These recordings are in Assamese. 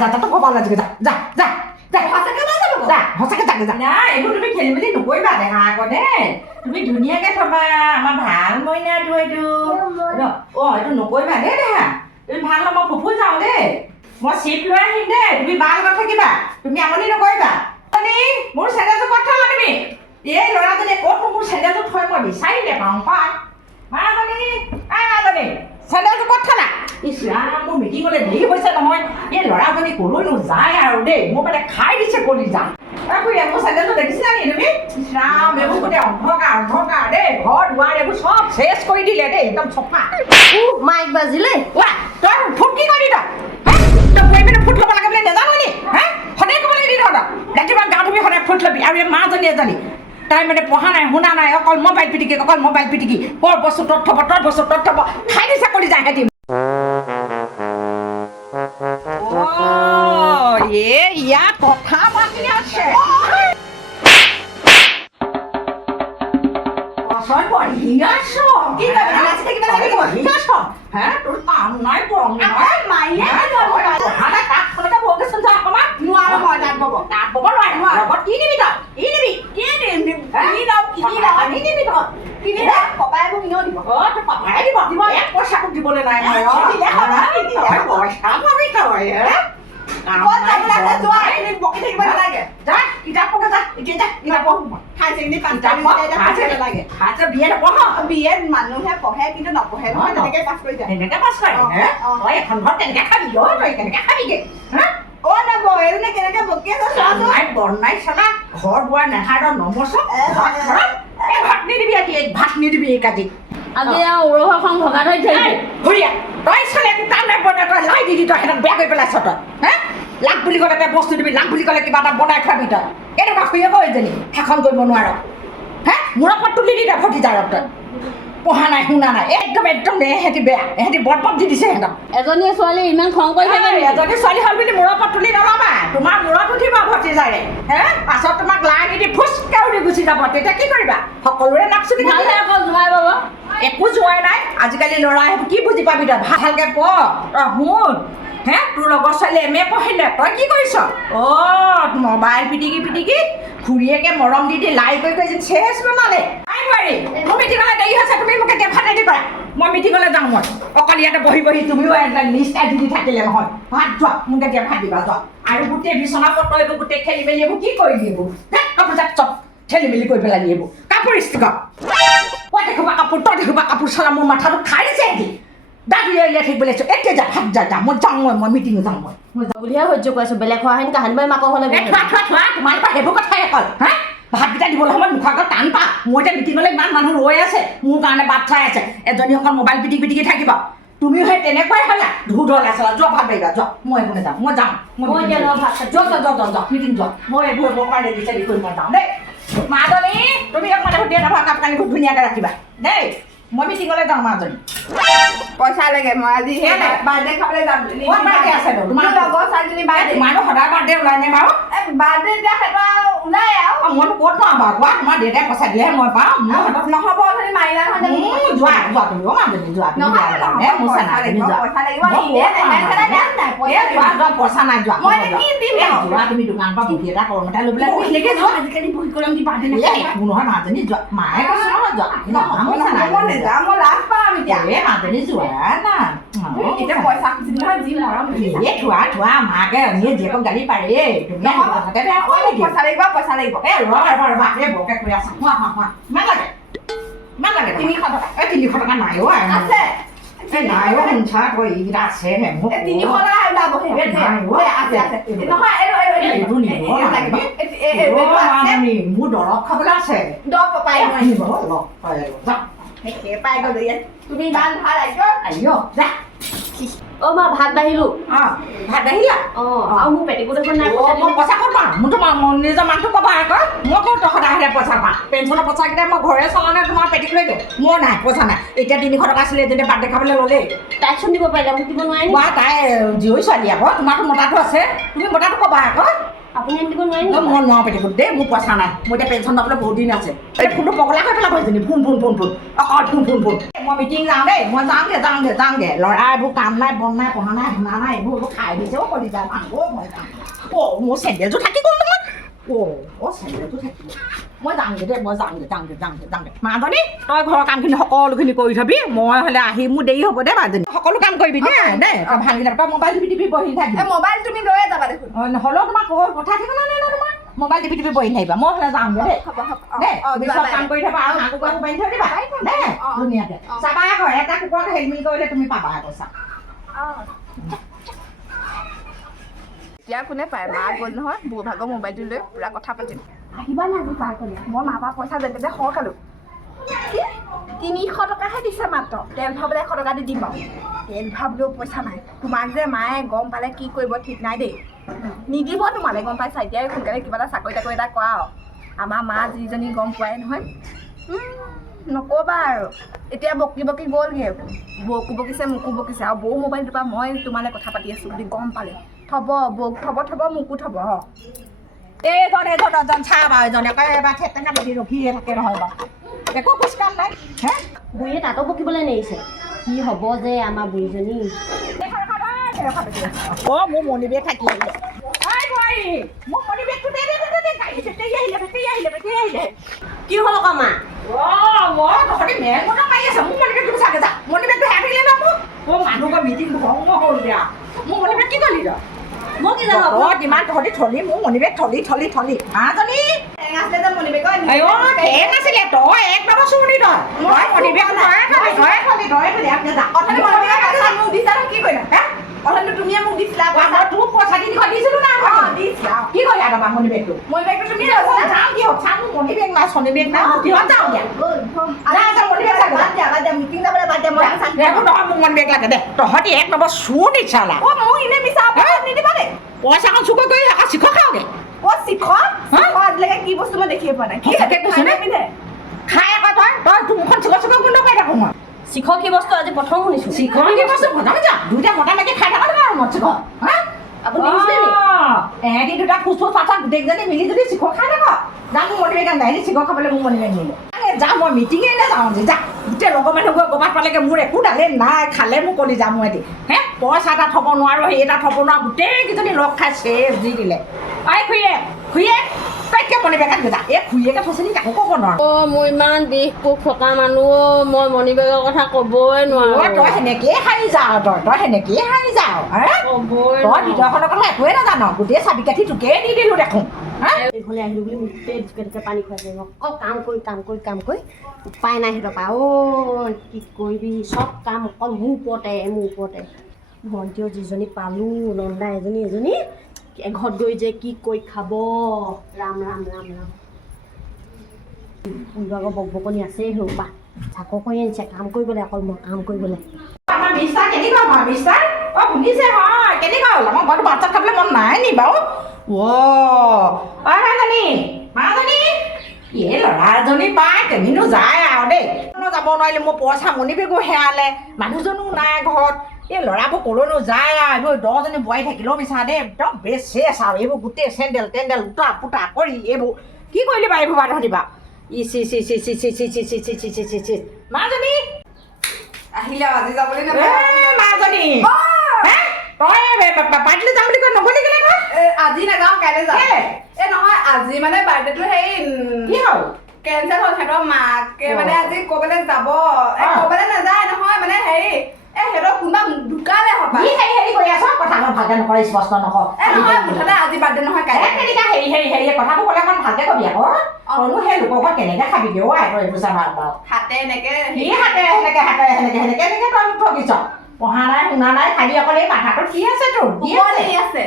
যা যা তই ক'ব লাগে যা যা যা যা সঁচাকে লৈ যাব যা সঁচাকে যাগে যা নাই এইবোৰ তুমি খেলি মেলি নকৰিবা দেহা আকৌ দেই তুমি ধুনীয়াকৈ থবা আমাৰ ভাল মইনাটো এইটো এইটো নকৰিবা দেই দেহা তুমি ভাল মই ফুফু যাওঁ দেই মই চিট লৈ আহিম দেই তুমি বাৰ লগত থাকিবা তুমি আমনি নকৰিবা মোৰ চেণ্ডেলযোৰ ক'ত থলা তুমি এই ল'ৰাজনে ক'ত মোৰ চেণ্ডেলযোৰ থৈ মই বিচাৰি নাপাওঁ পাই মাজনী চেণ্ডেলযোৰ ক'ত থলা ইছ ৰাম মোৰ মিটিঙলৈ দেৰি হৈছে নহয় এই ল'ৰাজনী ক'লৈনো যায় আৰু দেই মোৰ মানে খাই দিছে কলি যা মোৰ চেণ্ডেলটো দেখিছিলা নি তুমি ইছ ৰাম এইবোৰ গোটেই অন্ধকাৰ দেই ঘৰ দুৱাৰ এইবোৰ চব চেচ কৰি দিলে দেই একদম চফা মাইক বাজিলে তই ফুট কি কৰি তই তই গৈ পিনে ফুট ল'ব লাগে বুলি নাজানো নি সদায় ক'ব লাগে তহঁতক ৰাতিপুৱা গা ধুবি সদায় ফুট ল'বি আৰু এই মাজনী এজনী তাই মানে পঢ়া নাই শুনা নাই অকল মোবাইল পিটিকি বৰ বস্তু তত থ'ব তত বস্তু তত থ'ব খাই দিছে কৰি যায় সিহঁতি ইয়াত কথা পাতি আছে তোৰ কাম নাই বৰং পইচাটো দিবলৈ নাই মানুহে পঢ়ে কিন্তু নপঢ়ে নহয় তেনেকে পাছ কৰি যায় তেনেকে পাছ কৰে তই এখন ঘৰত তেনেকে খাবি তই কেনেকে খাবিগে কেনেকে বকি আছে বনাই চালা ঘৰ দুৱাৰ নেহাৰৰ নমচক ভাত নিদিবি আজি ভাত নিদিবি এই কাজি আজি উৰহখন ভগা থৈ থৈছে ঘূৰিয়া তই চালে একো কাম নাই বনাই তই লাই দি তই সিহঁতক বেয়া কৰি পেলাইছ তই লাগ বুলি ক'লে তই বস্তু দিবি লাগ বুলি ক'লে কিবা এটা বনাই খুৱাবি তই কেনেকুৱা শুয়ে কৈ এজনী শাসন কৰিব নোৱাৰ মূৰৰ ওপৰত তুলি দি তই ভতিজাৰক তই পঢ়া নাই শুনা নাই একদম এহেঁতি বেয়া এহেঁতি বৰপদ দি দিছে সিহঁতক এজনীয়ে ছোৱালী ইমান খং কৰি থাকে এজনী ছোৱালী হ'ল বুলি মূৰৰ ওপৰত তুলি নল'বা তোমাৰ মূৰত উঠিব ভতিজাৰে পাছত তোমাক লাই দি ফুচকে উৰি গুচি যাব তেতিয়া কি কৰিবা সকলোৰে নাক চুলি ভালহে আকৌ জোঁৱাই বাবা একো যোৱাই নাই আজিকালি ল'ৰা সেইবোৰ কি বুজি পাবি তই ভালকৈ পঢ় তই শুন তোৰ লগৰ ছোৱালী এম.এ. পঢ়িলে তই কি কৰিছ মোবাইল পিটিকি খুৰীয়েকে মৰম দি লাই কৰি যেন চেচ বনালে আই নোৱাৰি মোৰ মিটিঙলৈ দেৰি হৈছে তুমি মোক এতিয়া ভাত ৰেডি কৰা মই মিটিঙলৈ যাওঁ মই অকল ইয়াতে বহি তুমিও এটা লিষ্ট দি থাকিলে নহয় ভাত যোৱা মোক এতিয়া ভাত দিবা যোৱা আৰু গোটেই বিচনা পত্ৰ এইবোৰ গোটেই খেলি মেলি এইবোৰ কি কৰিবি এইবোৰ কাপোৰ জাক চব খেলি মেলি কৰি পেলাই এইবোৰ কাপোৰ ইস্ত্ৰি কৰ তই দেখুবা কাপোৰ চলা মোৰ মাথাটো খাই দিছে এটি দাবি উলিয়াই থাকিব লাগিছোঁ এতিয়া যা ভাত যা মই যাওঁ মই মিটিঙত যাওঁ মই বুলিহে সহ্য কৰিছোঁ বেলেগ হোৱা হেন কাহানি মই মাকৰ হ'লে থোৱা তোমালোকৰ সেইবোৰ কথাই অকল ভাতকেইটা দিবলৈ সময়ত মুখৰ আগত টান পা মোৰ এতিয়া মিটিঙলৈ ইমান মানুহ ৰৈ আছে মোৰ কাৰণে বাট চাই আছে এজনী অকল মোবাইল পিটিকি থাকিব তুমিও সেই তেনেকুৱাই হ'লা ধুধৰ আছিলা যোৱা ভাত পাৰিবা যোৱা মই একো নাযাওঁ মই যাওঁ যোৱা মিটিং যোৱা মই এইবোৰ কাৰণে ৰেডি চেডি কৰি মই যাওঁ দেই মাজনী তুমি অকণমান সুধিয়ে নাভাগ কাপ কানি খুব ধুনীয়াকৈ ৰাখিবা দেই মই মিটিঙলৈ যাওঁ মাজনী পইচা লাগে মই আজি বাৰ্থডে খাবলৈ যাম ক'ত বাৰ্থডে আছে তোমাৰ লগৰ ছোৱালীজনী বাৰ্থডে তোমাৰতো সদায় বাৰ্থডে ওলাই নে বাৰু বাৰ্থডে এতিয়া সেইটো ওলাই আৰু মইতো ক'ত পাওঁ বাৰু কোৱা তোমাৰ দেউতাই পইচা দিলেহে মই পাওঁ নহ'ব অথনি মাৰিলা যোৱা তুমি মাজনী যোৱা পইচা নাই যোৱা যোৱা তুমি দোকানৰ পৰা বহি এটা কলম এটা লৈ পেলাই বহিলেকে যোৱা আজিকালি বহি কলম দি বাৰ্থডে নহয় মাজনী যোৱা মায়ে কৈছে নহয় যোৱা মই লাভ পাম এতিয়া মাজনী যোৱা না এতিয়া পইচা খুজি নহয় যি মৰম থোৱা মাকে জীয়েকক গালি পাৰে তুমি কথাতে বেয়া কয় নেকি পইচা লাগিব ৰবা বৰকে কৰি আছা কিমান লাগে 300 টকা 300 টকা নাই আছে নাই শুনছা তই এইকেইটা আছে মোক 300 টকা ওলাবহে আছে নহয় এইটো নিব মোৰ দৰৱ খাবলৈ আছে দৰৱ পাই নিব যা পাই গ'লো তুমি ইমান ভাল আহিও যা মা ভাত বাঢ়িলো ভাত বাঢ়িলা আৰু মোৰ পেটিকোট এখন নাই মই পইচা ক'ত পাওঁ মোৰ তোমাৰ নিজৰ মানুহটো ক'বা আকৌ মই ক'ত সদায় পইচা পাওঁ পেঞ্চনৰ পইচাকেইটা মই ঘৰে চলানে তোমাৰ পেটিক লৈ দিওঁ মোৰ নাই পইচা নাই এতিয়া 300 টকা আছিলে এজনী বাৰ্থডে খাবলৈ ল'লেই তাইকচোন দিব পাৰিলে মোক দিব নোৱাৰি তাই জীয়ৰী ছোৱালী আকৌ তোমাৰতো মতাটো আছে তুমি মতাটো ক'বা আকৌ আপুনি আনি দিব নোৱাৰে মই নোৱাৰো পেটিকোট দেই মোৰ পইচা নাই মই এতিয়া পেঞ্চন পাবলৈ বহুত দিন আছে এই ফোনটো পগলা কৰি পেলাব এজনী ফোন অকল ফোন মই মিটিং যাওঁ দেই মই যাওঁগে ল'ৰা এইবোৰ কাম নাই বন নাই পঢ়া নাই শুনা নাই এইবোৰ খাই দিছে অ' কলি যায় মোৰ চেণ্ডেলযোৰ থাকি গ'ল নহয় চেণ্ডেলযোৰ থাকিব মই যাওঁগে দেই মই যাওঁগে মাজনী তই ঘৰৰ কামখিনি সকলোখিনি কৰি থবি মই হ'লে আহি মোৰ দেৰি হ'ব দেই মাজনী সকলো কাম কৰিবি দেই তই ভাঙি যাব তই মোবাইল টিপি বহি থাকিবি মোবাইল তুমি লৈয়ে যাবা দেখোন হ'লেও তোমাক কথা থাকিব নাই তোমাৰ মোবাইল টিপি বহি থাকিবা মই হ'লে যাওঁগে দেই দেই তুমি চব কাম কৰি থবা আৰু হাঁহ কুকুৰাটো বান্ধি থৈ দিবা দেই ধুনীয়াকৈ চাবা আকৌ এটা কুকুৰাক হেলমেট কৰিলে তুমি পাবা আকৌ চা এতিয়া কোনে পায় মা গ'ল নহয় বৌ ভাগৰ মোবাইলটো লৈ পুৰা কথা পাতিম আহিবা না আজি পাৰ কৰি মই মা পৰা পইচা যেনে তেনে সৰহ খালোঁ 300 টকাহে দিছে মাত্ৰ তেল ভৰাবলৈ 100 টকা দি দিম বাৰু তেল ভৰাবলৈও পইচা নাই তোমাক যে মায়ে গম পালে কি কৰিব ঠিক নাই দেই নিদিব তোমালে গম পাইছা এতিয়াই সোনকালে কিবা এটা চাকৰি তাকৰি এটা কৰা আৰু আমাৰ মা যিজনী গম পোৱাই নহয় নক'বা আৰু এতিয়া বকি গ'লগৈ বৌকো বকিছে মোকো বকিছে আৰু বৌ মোবাইলটোৰ পৰা মই তোমালৈ কথা পাতি আছোঁ বুলি গম পালে থ'ব বৌক থ'ব মোকো থ'ব এইজন চা বাৰু এজন একেবাৰে ঠেটেঙা বেছি ৰখিয়ে থাকে নহয় বাৰু একো খোজ কাম নাই হে বুঢ়ীয়ে তাতো বকিবলৈ নেৰিছে কি হ'ব যে আমাৰ বুঢ়ীজনী মোৰ মণি বেগ থাকি আহিলে মোৰ মণি বেগটো দে আহিলে কি হ'ল আকৌ মা মই তহঁতি মেল মতা মাৰি আছে মোৰ মণি বেগটো চাগে যা মণি বেগটো হেৰাই থাকিলে ন মোৰ মানুহৰ মিটিং ভংগ হ'ল দিয়া মোৰ মণি বেগ কি কৰিলি তই মই কি জানো যিমান তহঁতি থলি মোৰ মণি বেগ থলি মাজনী টেঙ আছিলে যে মণি বেগৰ ঠেং আছিলে তই এক নম্বৰ চুৰি তই মণি বেগ মোক দিছা কি কৰিলা অথনি তুমিয়ে মোক দিছিলা তোক পইচা দি দিছিলো না কি কৰিলা তোমাৰ মণি বেগটো মণি বেগটো তুমি যাওঁ কি হওক চাওঁ মোৰ মণি বেগ নাই চনি বেগ নাই কিহত যাওঁ দিয়া মিটিং যাবলৈ বাদ দিয়া মই নহয় মোক মণি বেগ লাগে দে তহঁতি এক নম্বৰ চুৰ দিছালা মোক এনেই মিছা নিদিবা দেই পইচাখন চুৰ কৰি আকৌ চিখৰ খাওঁগে আজিলৈকে কি বস্তু মই দেখিয়ে পোৱা নাই কি পিন্ধে খাই আকৌ তই তোৰ মুখখন চিখৰ গোন্ধ পাই থাকোঁ মই শিখৰ কি বস্তু আজি প্ৰথম শুনিছোঁ চিখৰ কি বস্তু প্ৰথম যা দুইটা মতা মাইকী খাই থাকা নহয় মই চিখৰ আপুনি দেখিছিলে নি এহেঁতি দুটা ফুচ পাছত গোটেইকেইজনী মিলি যদি চিখৰ খাই থাক যা মোৰ মণি বেগ নাই চিখৰ খাবলৈ মোৰ মণি বেগ নিলে যা মই মিটিঙে নাযাওঁ যে যা গোটেই লগৰ মানুহবোৰে ক'ৰবাত পালেগৈ মোৰ একো ডালে নাই খালে মোক কলি যাম মই এটি পইচা এটা থ'ব নোৱাৰোঁ সেই এটা থ'ব নোৱাৰোঁ গোটেইকেইজনী লগ খাই চেচ দি দিলে খুৰীয়ে তাইকে মণি বেগ আনি যা এই খুৰীয়েকে থৈছে নি কাকো ক'ব নোৱাৰোঁ মোৰ ইমান বিষ কোষ থকা মানুহ মই মণি বেগৰ কথা ক'বই নোৱাৰোঁ তই সেনেকেই হাৰি যাওঁ তই সেনেকেই হাৰি যাওঁ তই ভিতৰখনৰ কথা একোৱে নাজান গোটেই চাবি কাঠি তোকেই দি দিলোঁ দেখোন এইফালে আহিলোঁ বুলি গোটেই দুকে পানী খুৱাইছে অকল কাম কৰি উপায় নাই সিহঁতৰ পৰা কি কৰিবি চব কাম অকল মোৰ ওপৰতে ভণ্টিও যিজনী পালোঁ নন্দা এজনী এঘৰত গৈ যে কি কৰি খাব ৰাম আকৌ বকবকনি আছেই সৰুপা চাকৰ কৰি আনিছে কাম কৰিবলৈ অকল মই কাম কৰিবলৈ আমাৰ বিস্তাৰ কেনেকুৱা হয় বিস্তাৰ শুনিছে হয় কেনেকুৱা হ'ল আমাৰ ঘৰটো ভাত চাত খাবলৈ মন নাই নি বাৰু মাজনী এই ল'ৰা এজনী পাই কেনিনো যায় আৰু দেই যাব নোৱাৰিলে মোৰ পইচা মণি বেগো হেৰালে মানুহজনো নাই ঘৰত এই ল'ৰাবোৰ ক'লৈনো যায় আৰু এইবোৰ 10জনী বোৱাৰী থাকিলেও বিচাৰ দেই একদম বেচেছ আৰু এইবোৰ গোটেই চেণ্ডেল টেণ্ডেল উটা পুটা কৰি এইবোৰ কি কৰিলি বাৰু এইবোৰ বাধা দিবা মাজনী আহিলে আজি যাবলৈ মাজনী তই পাৰ্টিলৈ যাম বুলি কৈ নগলি কেলে তই আজি নাযাওঁ কাইলৈ যাম নহয় আজি মানে বাৰ্থডেটো হেৰি কি হ'ল কেঞ্চেল হ'ল সিহঁতৰ মাকে মানে আজি ক'বলৈ যাব ক'বলৈ নাযায় নহয় মানে হেৰি সিহঁতৰ কোনোবা ঢুকালে হ'ব হেৰি কৰি আছ কথা ভালকে নকৰে স্পষ্ট নকৰ নহয় মুঠতে আজি বাৰ্থডে নহয় কাইলৈ হেৰি কথাবোৰ ক'লে অকণ ভালকে কবি আকৌ তইনো সেই লোকৰ ঘৰত কেনেকে খাবি দিও তই এইবোৰ চাবা বাৰু হাতে এনেকে হাতে সেনেকে তই মোক ঠগিছ পঢ়া নাই শুনা নাই খালি অকল এই মাথাটোত কি আছে তোৰ আছে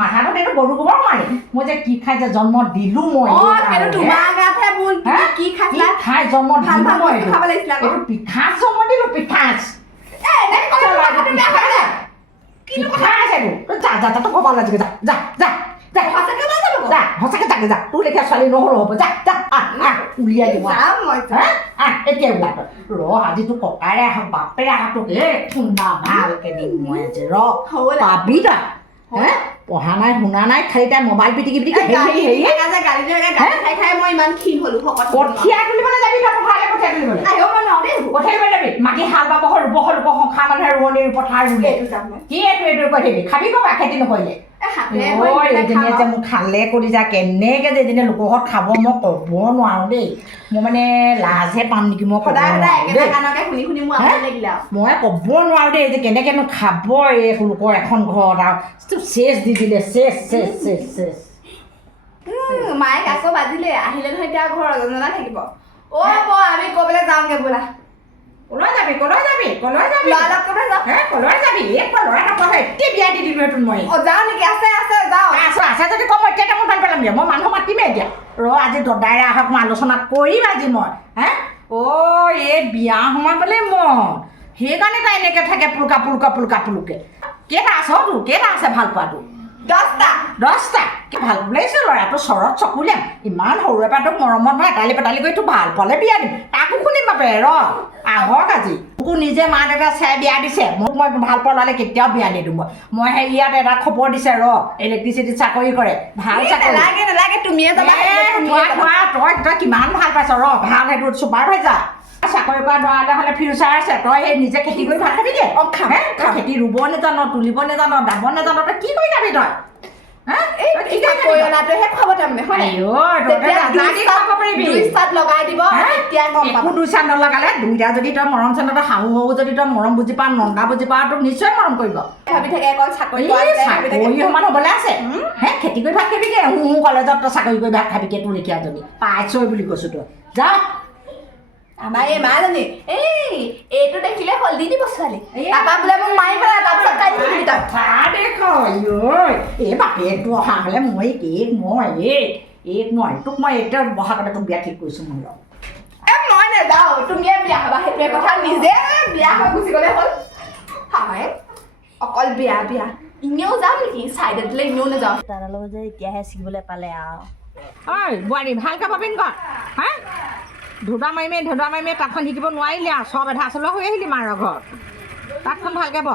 মাথাটোত এইটো গৰু গোবৰ মাৰি মই যে কি খাই যে জন্ম দিলো মই তোমাৰ গাতহে ভুল কি খাই জন্ম দিলো মই খাব লাগিছিলে এইটো পিঠাচ জন্ম দিলো পিঠাচ পিঠা আছে তোৰ যা তোৰ ক'ব লাগে যা সঁচাকে যা তোৰ লেখীয়া ছোৱালী নহ'ল হ'ব যা উলিয়াই দিব এতিয়া ওলাব আজি তোৰ ককাৰে আহক বাপেৰে আহক তোক খুন্দা ভালকে দিম মই আজি পাবি দা পঢ়া নাই শুনা নাই খালি তাই মোবাইল পিটিকি পিটিকি খাই খাই মই ইমান ক্ষীণ হ'লো শকত কঠীয়া তুলিবলৈ যাবি তই পথাৰলৈ কঠীয়া তুলিবলৈ আহিব মই নোৱাৰো দেই কঠীয়া যাবি মাটি হাল বাব ৰুব সংসাৰ মানুহে ৰোৱনীৰ পথাৰ ৰুলে কি এইটো কৈ থাকিবি খাবি ক'বা খেতি নকৰিলে এজনীয়ে যে মোক খালে কৰি যা কেনেকৈ যে এজনীয়ে লোকৰ ঘৰত খাব মই ক'ব নোৱাৰোঁ দেই মই মানে লাজহে পাম নেকি মই ক'ব মই ক'ব নোৱাৰোঁ দেই যে কেনেকৈনো খাব এই লোকৰ এখন ঘৰত আৰু চেচ দি দিলে চেচ চেচ চেচ চেচ মায়ে আকৌ বাজিলে আহিলে নহয় এতিয়া ঘৰ অজনা থাকিব আমি ক'বলৈ যাওঁগে বোলা ক'লৈ যাবি ক'লৈ যাবি ক'লৈ যাবি ল'ৰা ক'বলৈ যাওঁ ক'লৈ যাবি ল'ৰা নকয় এতিয়া বিয়া দি দিলোঁ সেইটো মই যাওঁ নেকি আছে যাওঁ আছে যদি কম এতিয়া মোৰ ভাল পেলাম দিয়া মই মানুহ মাতিমেই এতিয়া আজি দদাইৰে আহক মই আলোচনা কৰিম আজি মই এই বিয়া সোমাবলৈ মন সেইকাৰণে তাই এনেকৈ থাকে পুলকা পুলকা পুলকা পুলকে কেইটা আছে তোৰ কেইটা আছে ভাল পোৱাটো 10টা কি ভাল লাগিছে ল'ৰাটো চৰত চকুলে ইমান সৰুৰে পৰা তোক মৰমত মই এটালি পেটালি কৰি তোক ভাল পালে বিয়া দিম তাকো শুনিম বাপে আহক আজি মোকো নিজে মা দেউতা চাই বিয়া দিছে মোক মই ভাল পোৱা ল'ৰালে কেতিয়াও বিয়া নিদিওঁ মই সেই ইয়াত এটা খবৰ দিছে ইলেক্ট্ৰিচিটিত চাকৰি কৰে ভাল চাকৰি নালাগে তুমিয়ে তই কিমান ভাল পাইছ ভাল সেইটো চুপাৰভাইজাৰ চাকৰি কৰা ল'ৰা এটা হ'লে ফিউচাৰ আছে তই সেই নিজে খেতি কৰি ভাল খাবি দে তই খেতি ৰুব নেজান তুলিব নেজান দাব নেজান তই কি কৰি খাবি তই নলগালে দুইটা যদি তই মৰম চেনেহ শাহু শহু যদি তই মৰম বুজি পাৱ নন্দা বুজি পাৱ তোক নিশ্চয় মৰম কৰিব চাকৰি সমান হ'বলৈ আছে খেতি কৰি ভাত খাবিগে কলেজত তই চাকৰি কৰি ভাত খাবিগে তোৰ লেখীয়া যদি পাইছই বুলি কৈছো তই যা আমাৰ এই মাজনী এইটো দেখিলে হ'ল দি দিব ছোৱালী তাৰপৰা বোলে মোক মাৰি পেলাই তাৰপিছত কাই দিবি এই বাপেকটো অহা হ'লে মই তোক মই এতিয়া বহাগতে তোক বিয়া ঠিক কৰিছোঁ মই মই নাযাওঁ তুমিয়ে বিয়া হ'বা সেইটোৱে কথা নিজে বিয়া হৈ গুচি গ'লে হ'ল হয় অকল বিয়া এনেও যাম নেকি চাইডত দিলে এনেও নাযাওঁ তাৰ লগত যে এতিয়াহে শিকিবলৈ পালে আৰু বোৱাৰী ভালকৈ পাবিন কৰ ধুদা মাৰিমে তাঁতখন শিকিব নোৱাৰিলি আৰু চব এধা চলোৱা হৈ আহিলি মাৰৰ ঘৰত তাঁতখন ভালকৈ ব